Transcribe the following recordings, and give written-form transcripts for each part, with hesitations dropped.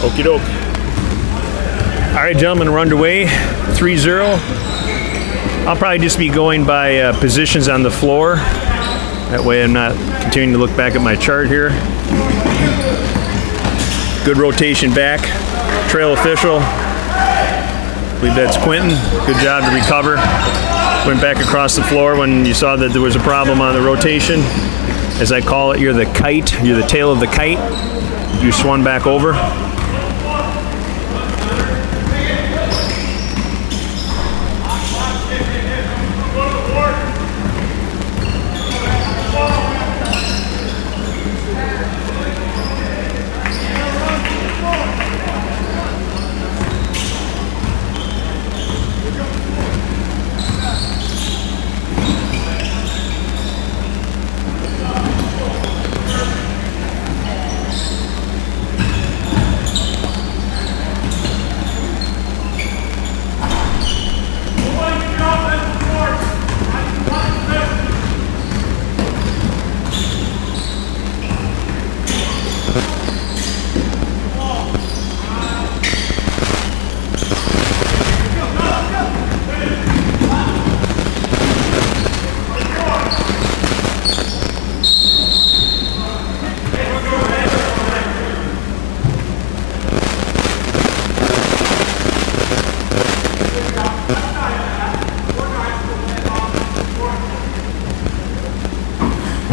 Okie doke. All right, gentlemen, we're underway. 3-0. I'll probably just be going by positions on the floor. That way I'm not continuing to look back at my chart here. Good rotation back. Trail official. I believe that's Quentin. Good job to recover. Went back across the floor when you saw that there was a problem on the rotation. As I call it, you're the kite. You're the tail of the kite. You swung back over.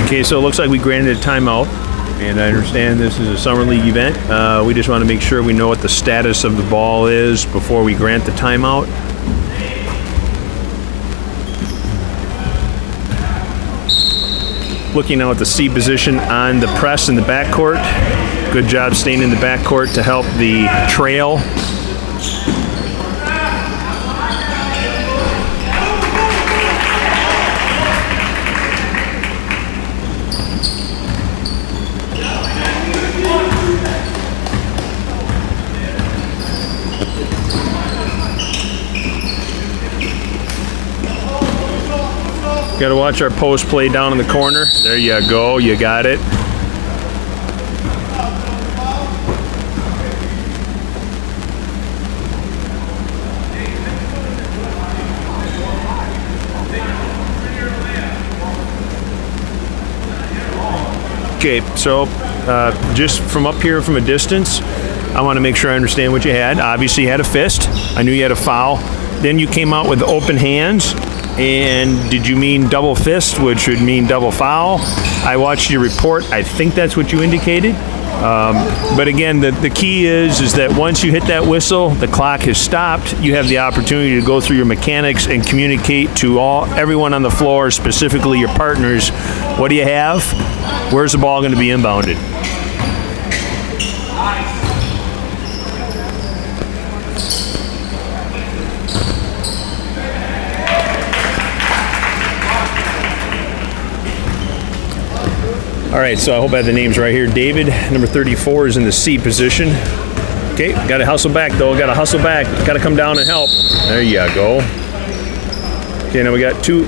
Okay, so it looks like we granted a timeout, and I understand this is a summer league event. We just want to make sure we know what the status of the ball is before we grant the timeout. Looking now at the C position on the press in the backcourt. Good job staying in the backcourt to help the trail. Got to watch our post play down in the corner. There you go. You got it. Okay, so just from up here from a distance, I want to make sure I understand what you had. Obviously, you had a fist. I knew you had a foul. Then you came out with open hands. And did you mean double fist, which would mean double foul? I watched your report. I think that's what you indicated. But again, the key is that once you hit that whistle, the clock has stopped. You have the opportunity to go through your mechanics and communicate to everyone on the floor, specifically your partners. What do you have? Where's the ball going to be inbounded? All right, so I hope I have the names right here. David, number 34, is in the C position. Okay, got to hustle back, though. Got to hustle back. Got to come down and help. There you go. Okay, now we got two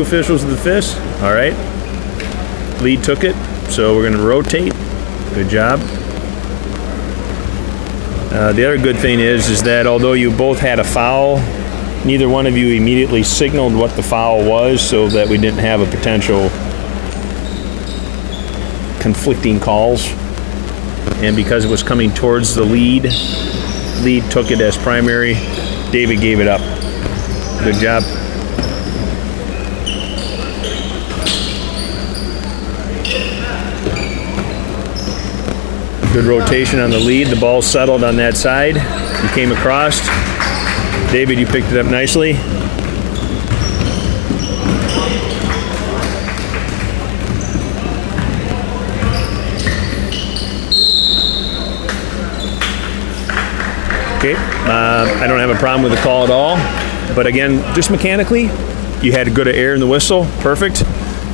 officials with the fist. All right. Lead took it, so we're going to rotate. Good job. The other good thing is that although you both had a foul, neither one of you immediately signaled what the foul was, so that we didn't have a potential conflicting calls. And because it was coming towards the lead took it as primary. David gave it up. Good job. Good rotation on the lead. The ball settled on that side. You came across. David, you picked it up nicely. Okay, I don't have a problem with the call at all, but again, just mechanically, you had a good air in the whistle, perfect,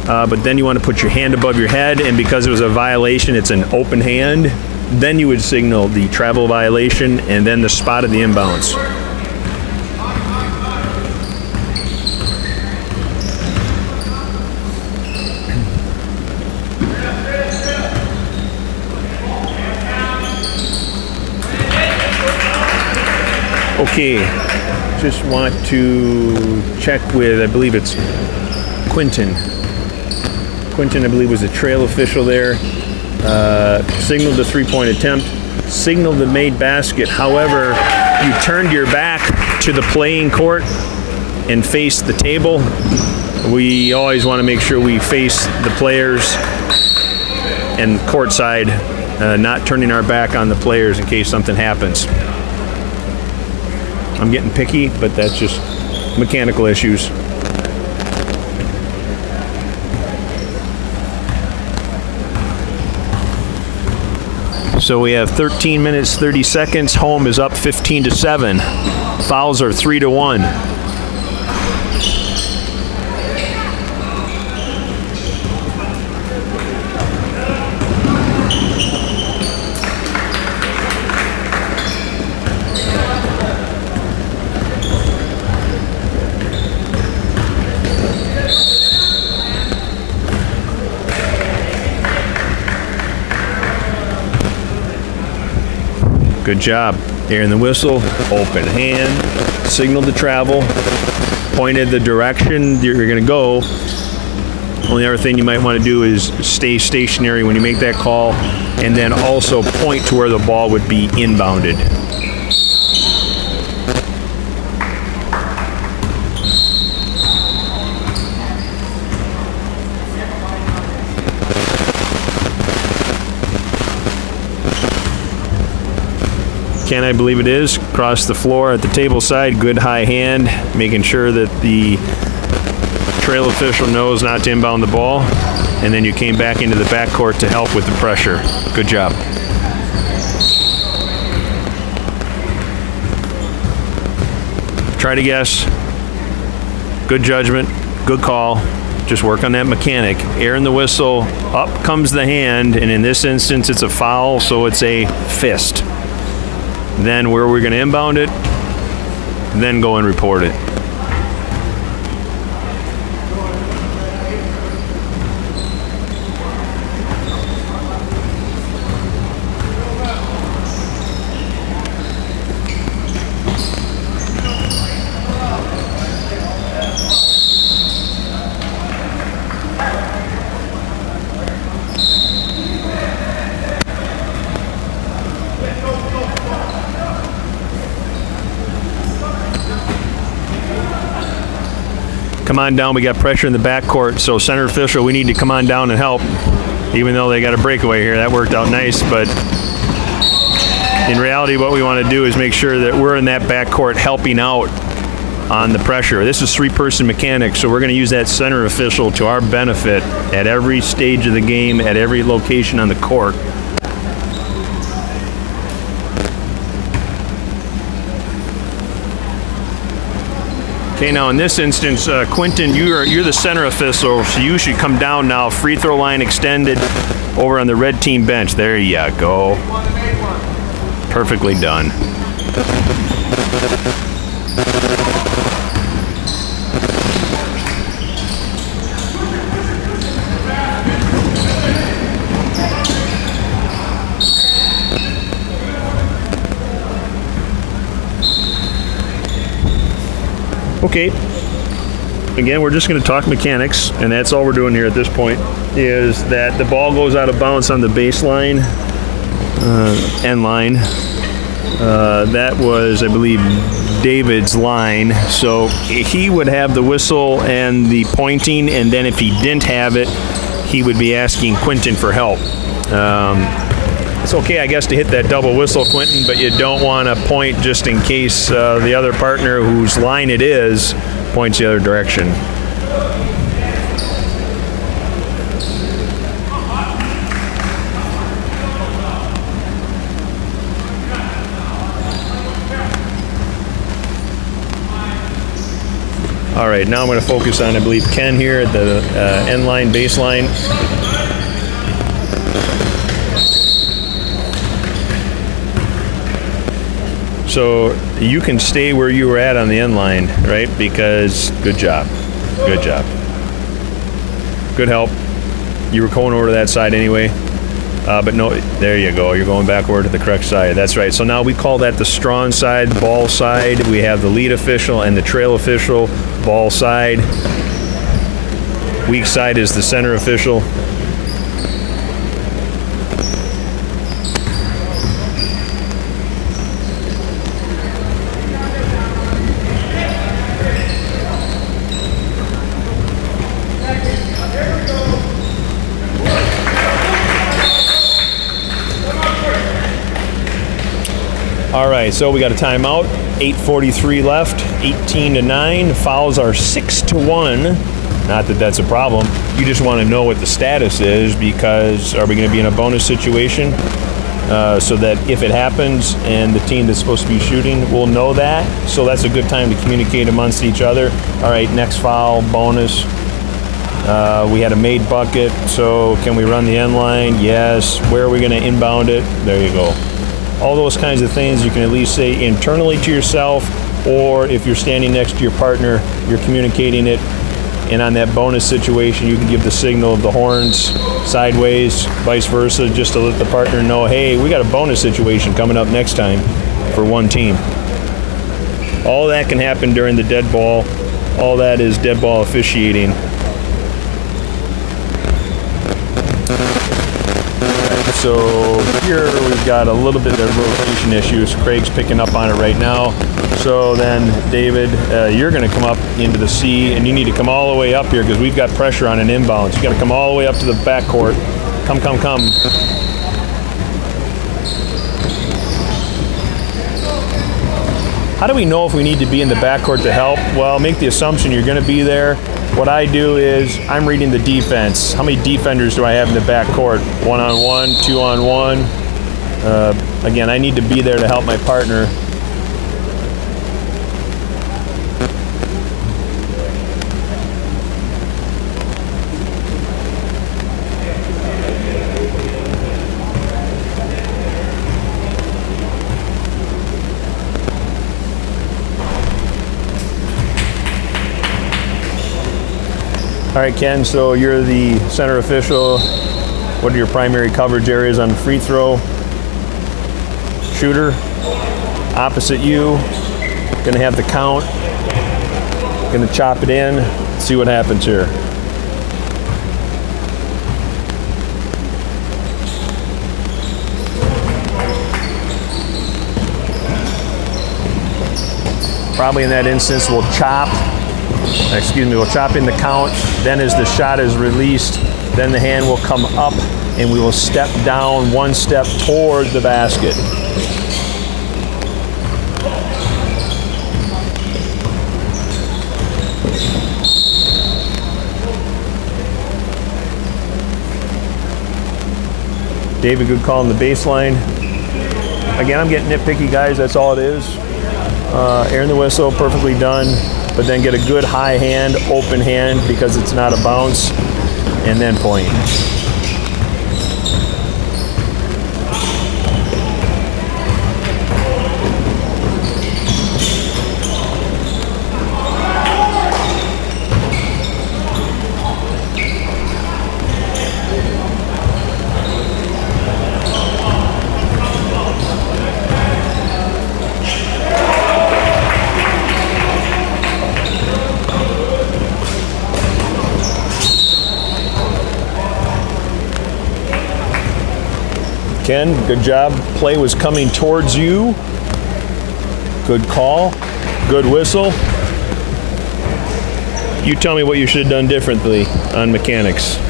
but then you want to put your hand above your head, and because it was a violation, it's an open hand, then you would signal the travel violation and then the spot of the inbounds. Okay, just want to check with, I believe it's Quentin. Quentin, I believe, was a trail official there. Signaled the three-point attempt, signaled the made basket. However, you turned your back to the playing court and faced the table. We always want to make sure we face the players and courtside, not turning our back on the players in case something happens. I'm getting picky, but that's just mechanical issues. So we have 13 minutes, 30 seconds. Home is up 15-7. Fouls are 3-1. Good job. Hearing the whistle, open hand, signaled to travel, pointed the direction you're going to go. Only other thing you might want to do is stay stationary when you make that call, and then also point to where the ball would be inbounded. Can I believe it is? Across the floor at the table side, good high hand, making sure that the trail official knows not to inbound the ball. And then you came back into the backcourt to help with the pressure. Good job. Try to guess. Good judgment, good call. Just work on that mechanic. Air in the whistle, up comes the hand, and in this instance it's a foul, so it's a fist. Then where we're going to inbound it, then go and report it. Come on down, we got pressure in the backcourt, so center official, we need to come on down and help. Even though they got a breakaway here, that worked out nice, but in reality what we want to do is make sure that we're in that backcourt helping out on the pressure. This is three-person mechanics, so we're going to use that center official to our benefit at every stage of the game, at every location on the court. Okay, now in this instance, Quentin, you're the center official, so you should come down now. Free throw line extended over on the red team bench. There you go. Perfectly done. Okay, again, we're just going to talk mechanics, and that's all we're doing here at this point, is that the ball goes out of bounds on the baseline, end line. That was, I believe, David's line, so he would have the whistle and the pointing, and then if he didn't have it, he would be asking Quentin for help. It's okay, I guess, to hit that double whistle, Quentin, but you don't want to point just in case the other partner whose line it is points the other direction. All right, now I'm going to focus on, I believe, Ken here at the end line, baseline. So you can stay where you were at on the end line, right? Because good job. Good job. Good help. You were going over to that side anyway. But no, there you go. You're going backward to the correct side. That's right. So now we call that the strong side, the ball side. We have the lead official and the trail official, ball side. Weak side is the center official. All right, so we got a timeout. 8:43 left. 18-9. Fouls are 6-1. Not that that's a problem. You just want to know what the status is, because are we going to be in a bonus situation so that if it happens and the team that's supposed to be shooting will know that. So that's a good time to communicate amongst each other. All right, next foul, bonus. We had a made bucket, so can we run the end line? Yes. Where are we going to inbound it? There you go. All those kinds of things you can at least say internally to yourself, or if you're standing next to your partner, you're communicating it. And on that bonus situation, you can give the signal of the horns sideways, vice versa, just to let the partner know, hey, we got a bonus situation coming up next time for one team. All that can happen during the dead ball. All that is dead ball officiating. So here we've got a little bit of rotation issues. Craig's picking up on it right now. So then, David, you're going to come up into the C, and you need to come all the way up here because we've got pressure on an inbound. So you got to come all the way up to the backcourt. Come. How do we know if we need to be in the backcourt to help? Well, make the assumption you're going to be there. What I do is I'm reading the defense. How many defenders do I have in the backcourt? 1-on-1, 2-on-1. Again, I need to be there to help my partner. All right, Ken, so you're the center official. What are your primary coverage areas on free throw? Shooter, opposite you, gonna have the count, gonna chop it in, see what happens here. Probably in that instance, we'll chop in the count. Then as the shot is released, then the hand will come up and we will step down one step toward the basket. David, good call on the baseline. Again, I'm getting nitpicky, guys. That's all it is. Air in the whistle, perfectly done. But then get a good high hand, open hand, because it's not a bounce, and then point. Ken, good job. Play was coming towards you. Good call. Good whistle. You tell me what you should have done differently on mechanics.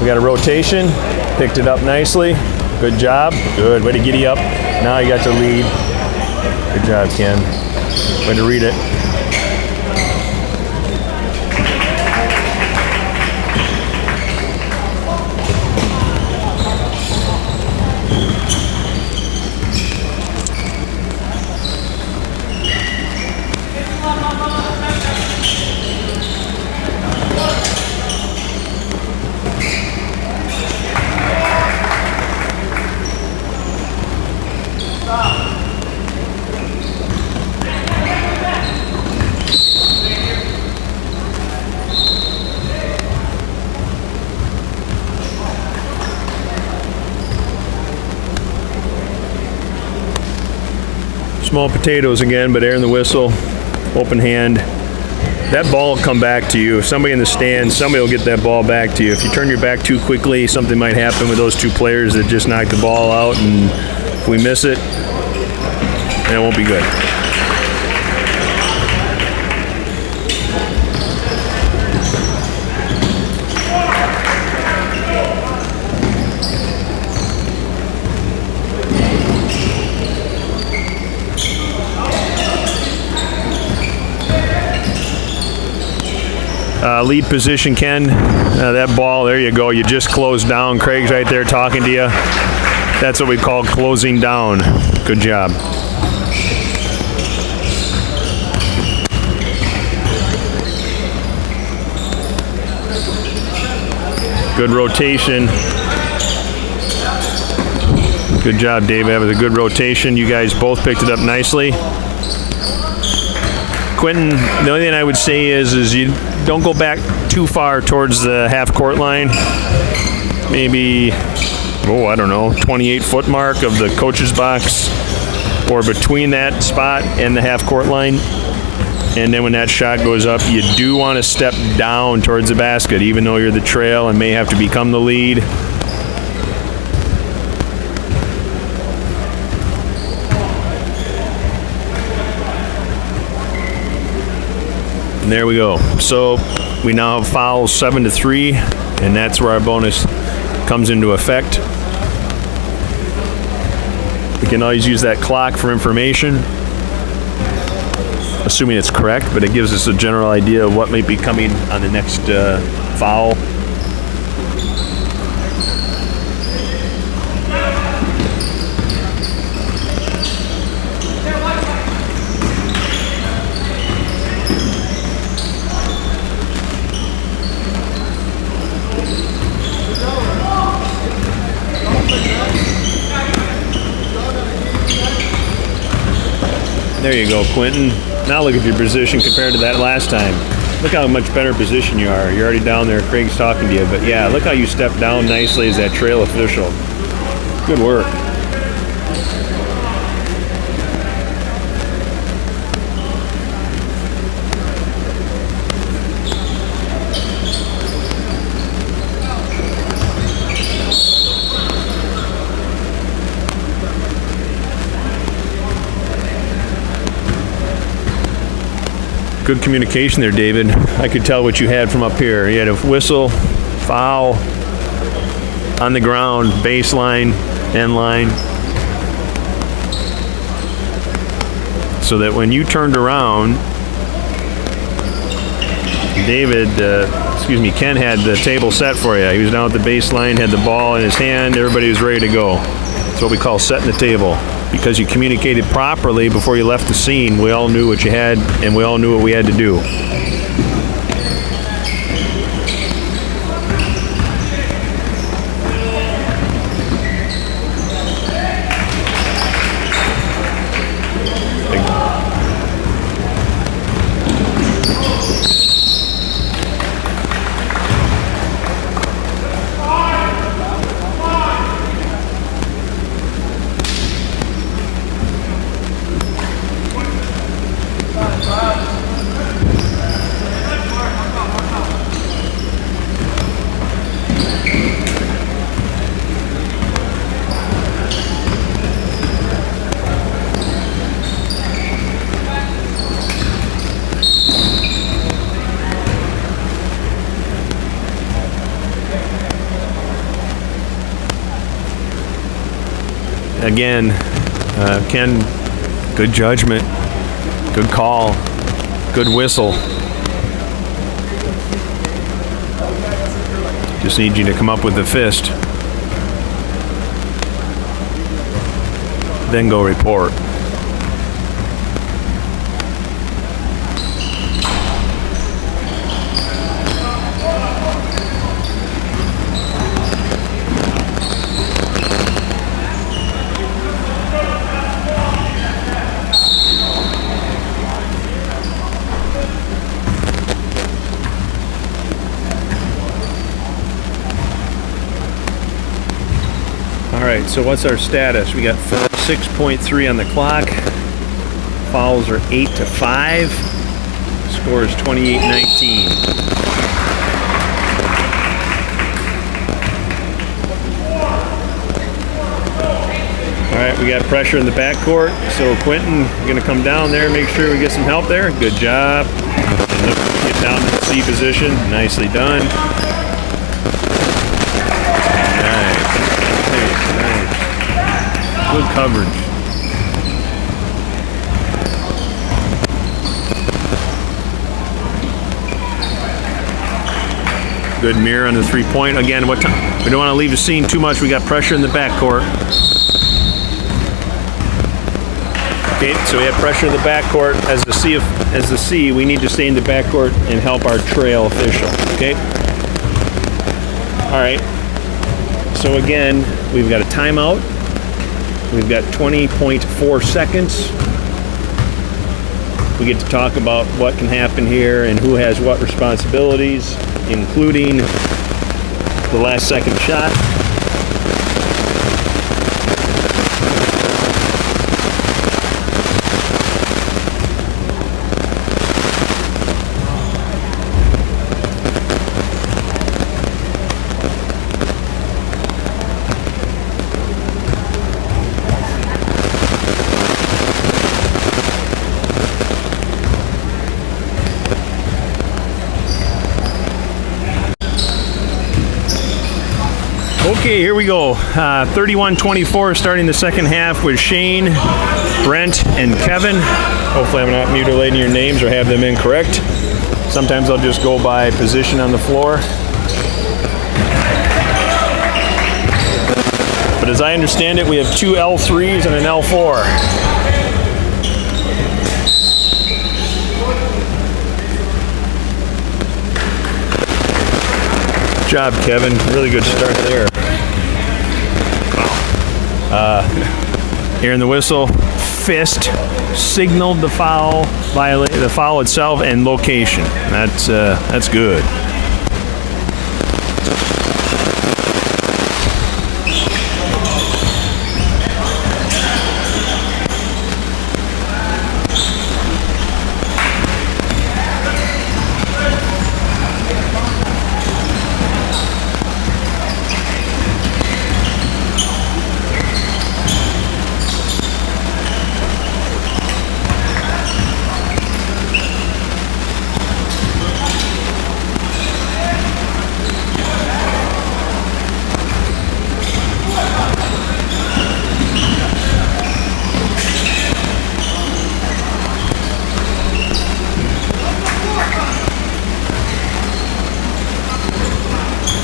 We got a rotation. Picked it up nicely. Good job. Good. Way to giddy up. Now you got to lead. Good job, Ken. Way to read it. Small potatoes again, but air in the whistle, open hand. That ball will come back to you. If somebody in the stands, somebody will get that ball back to you. If you turn your back too quickly, something might happen with those two players that just knocked the ball out, and if we miss it, then it won't be good. Lead position, Ken. That ball, there you go. You just closed down. Craig's right there talking to you. That's what we call closing down. Good job. Good rotation. Good job, Dave. That was a good rotation. You guys both picked it up nicely. Quentin, the only thing I would say is you don't go back too far towards the half-court line. Maybe, I don't know, 28-foot mark of the coach's box, or between that spot and the half-court line. And then when that shot goes up, you do want to step down towards the basket, even though you're the trail and may have to become the lead. And there we go. So we now have fouls 7-3, and that's where our bonus comes into effect. We can always use that clock for information, assuming it's correct, but it gives us a general idea of what might be coming on the next foul. There you go, Quentin. Now look at your position compared to that last time. Look how much better position you are. You're already down there. Craig's talking to you. But yeah, look how you stepped down nicely as that trail official. Good work. Good communication there, David. I could tell what you had from up here. You had a whistle, foul, on the ground, baseline, end line. So that when you turned around, Ken had the table set for you. He was down at the baseline, had the ball in his hand, everybody was ready to go. That's what we call setting the table. Because you communicated properly before you left the scene, we all knew what you had, and we all knew what we had to do. Again, Ken, good judgment, good call, good whistle. Just need you to come up with the fist. Then go report. right, so what's our status? We got 6.3 on the clock. Fouls are 8-5. Score is 28-19. All right, we got pressure in the backcourt. So Quentin, you're going to come down there, make sure we get some help there. Good job. And look, get down to the C position. Nicely done. Nice. Good coverage. Good mirror on the three-point. Again, what time? We don't want to leave the scene too much. We got pressure in the backcourt. Okay, so we have pressure in the backcourt. As the C, we need to stay in the backcourt and help our trail official. Okay. All right. So again, we've got a timeout. We've got 20.4 seconds. We get to talk about what can happen here and who has what responsibilities, including the last second shot. Okay, here we go. 31-24 starting the second half with Shane, Brent, and Kevin. Hopefully I'm not mutilating your names or have them incorrect. Sometimes I'll just go by position on the floor. But as I understand it, we have two L3s and an L4. Good job, Kevin. Really good start there. Hearing the whistle, fist signaled the foul, the foul itself, and location. That's good.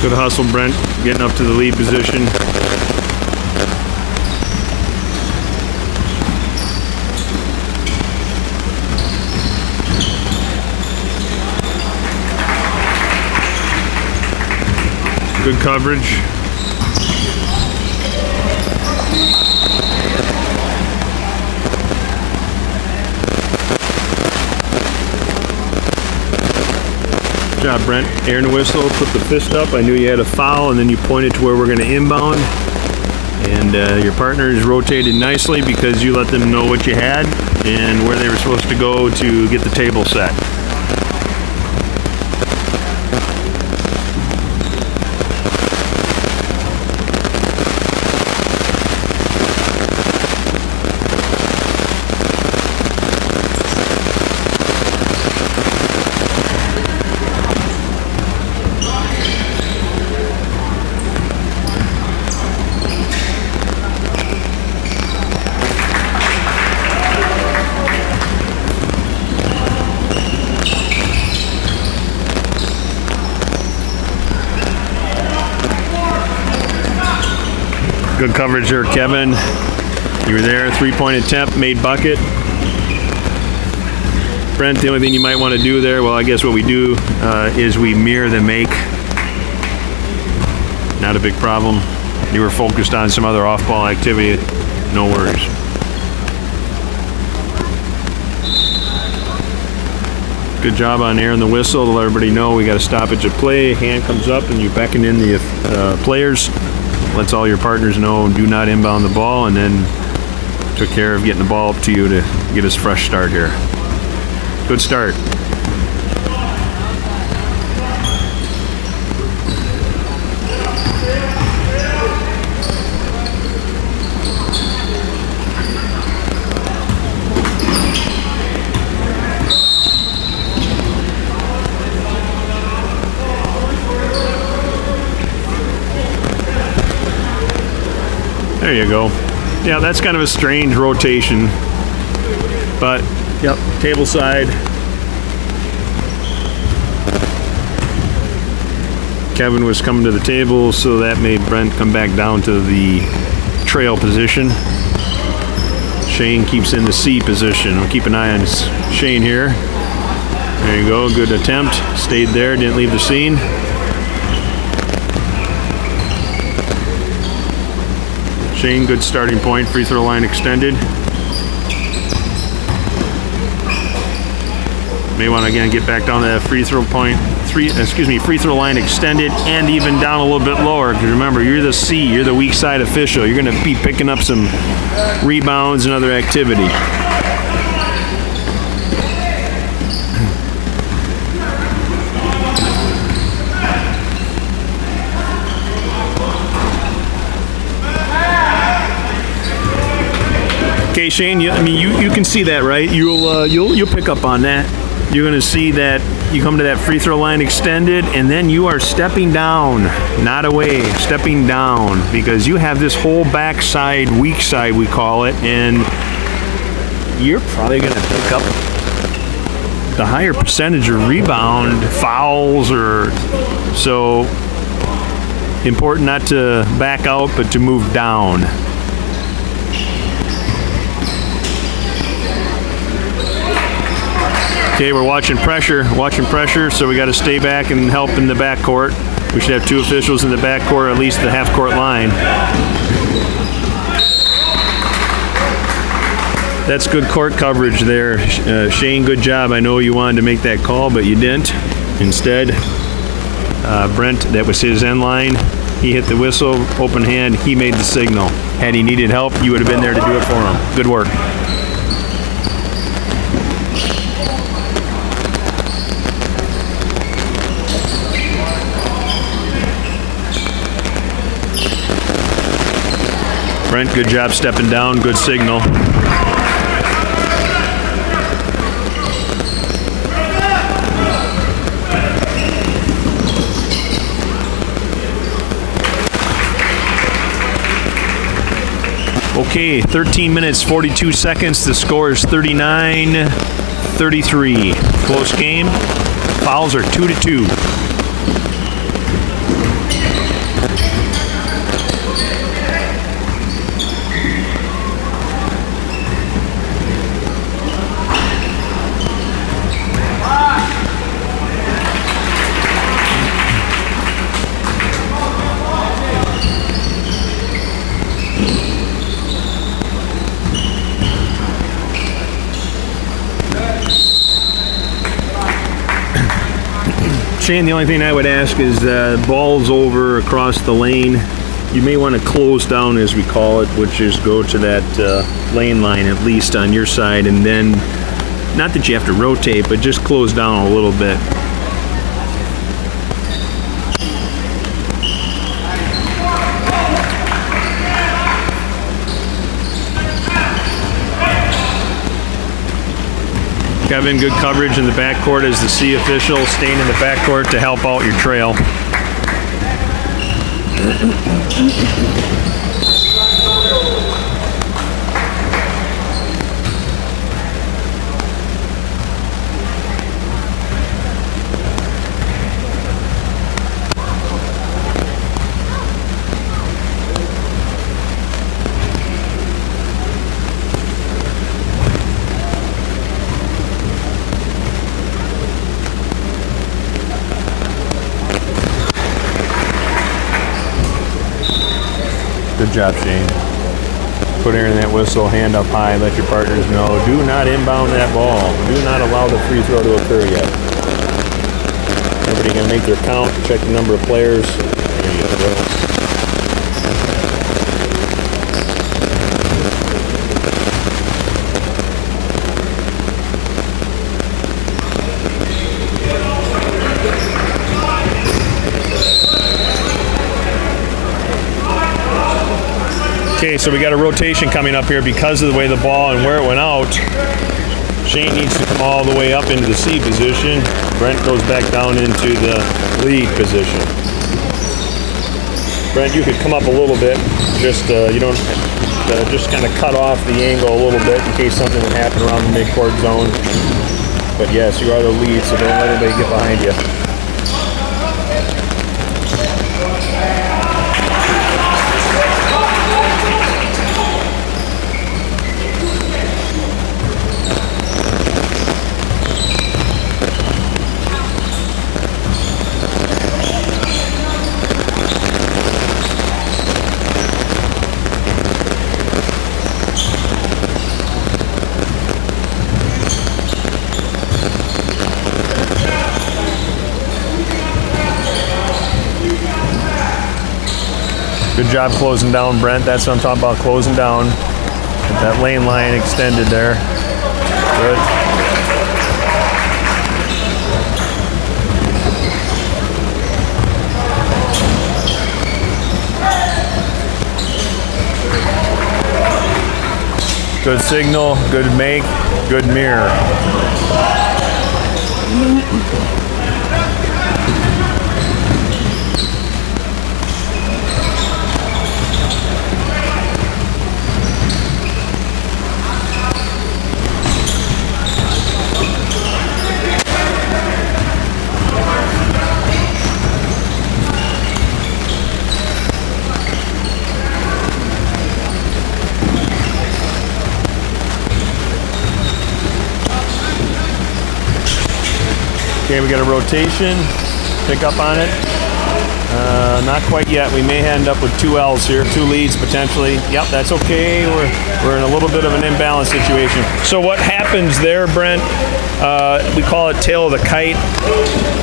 Good hustle, Brent, getting up to the lead position. Good coverage. Good job, Brent. Airing the whistle, put the fist up. I knew you had a foul, and then you pointed to where we're going to inbound. And your partners rotated nicely because you let them know what you had and where they were supposed to go to get the table set. Good coverage there, Kevin. You were there, three-point attempt, made bucket. Brent, the only thing you might want to do there, well, I guess what we do is we mirror the make. Not a big problem. You were focused on some other off-ball activity. No worries. Good job on airing the whistle to let everybody know we got a stoppage of play. Hand comes up and you beckon in the players lets all your partners know do not inbound the ball, and then took care of getting the ball up to you to get us a fresh start here. Good start. There you go. Yeah, that's kind of a strange rotation. But, yep, table side. Kevin was coming to the table, so that made Brent come back down to the trail position. Shane keeps in the C position. We'll keep an eye on Shane here. There you go, good attempt. Stayed there, didn't leave the scene. Shane, good starting point, free throw line extended. May want to again get back down to that free throw line extended, and even down a little bit lower, because remember, you're the C, you're the weak side official. You're going to be picking up some rebounds and other activity. Okay, Shane. You can see that, right? You'll pick up on that. You're going to see that you come to that free throw line extended, and then you are stepping down, not away, stepping down, because you have this whole backside, weak side, we call it, and you're probably going to pick up the higher percentage of rebound fouls, or so. Important not to back out, but to move down. Okay, we're watching pressure, so we got to stay back and help in the backcourt. We should have two officials in the backcourt, at least the half-court line. That's good court coverage there. Shane, good job. I know you wanted to make that call, but you didn't. Instead, Brent, that was his end line. He hit the whistle, open hand, he made the signal. Had he needed help, you would have been there to do it for him. Good work. Brent, good job stepping down, good signal. Okay, 13 minutes, 42 seconds. The score is 39-33. Close game. Fouls are 2-2. Shane, the only thing I would ask is balls over across the lane. You may want to close down, as we call it, which is go to that lane line, at least on your side, and then, not that you have to rotate, but just close down a little bit. Kevin, good coverage in the backcourt as the C official, staying in the backcourt to help out your trail. Good job, Shane. Put air in that whistle, hand up high, let your partners know. Do not inbound that ball. Do not allow the free throw to occur yet. Everybody gonna make their count, check the number of players. There you go. Okay, so we got a rotation coming up here because of the way the ball and where it went out. Shane needs to come all the way up into the C position. Brent goes back down into the lead position. Brent, you could come up a little bit. Just you don't just kind of cut off the angle a little bit in case something would happen around the midcourt zone. But yes, you are the lead, so don't let anybody get behind you. Good job closing down, Brent. That's what I'm talking about, closing down. Get that lane line extended there. Good. Good signal, good make, good mirror. Okay, we got a rotation. Pick up on it. Not quite yet. We may end up with 2 L's here, 2 leads potentially. Yep, that's okay. We're in a little bit of an imbalance situation. So what happens there, Brent? We call it tail of the kite.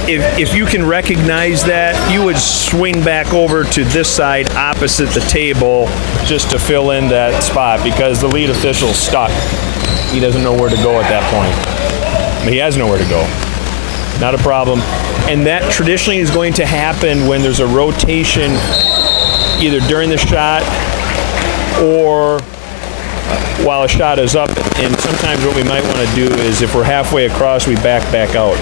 If you can recognize that, you would swing back over to this side opposite the table just to fill in that spot because the lead official's stuck. He doesn't know where to go at that point. He has nowhere to go. Not a problem. And that traditionally is going to happen when there's a rotation either during the shot or while a shot is up. And sometimes what we might want to do is if we're halfway across, we back out.